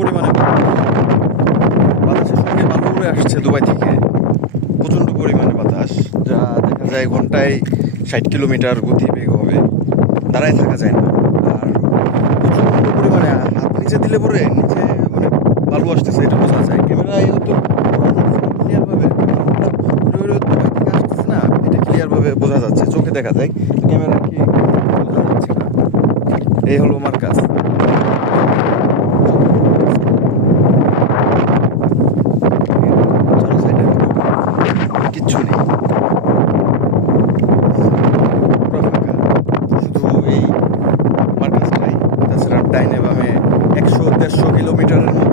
পরিমাণে বাতাসের সঙ্গে বালু উড়ে আসছে দুবাই থেকে। প্রচণ্ড পরিমাণে বাতাস। যা দেখা যায় ঘন্টায় ষাট কিলোমিটার গতি বেগ হবে। দাঁড়ায় থাকা যায় না। আর প্রচণ্ড পরিমাণে হাত নিচে দিলে পরে নিচে মানে বালু আসতেছে, এটা বোঝা যায়। ক্যামেরা হতো ক্লিয়ারভাবে আসতেছে না, এটা ক্লিয়ারভাবে বোঝা যাচ্ছে, চোখে দেখা যায়। ক্যামেরা কি বোঝা যাচ্ছে না? এই হলো আমার কাজ। ডাইনে বামে একশো দেড়শো কিলোমিটারের মতো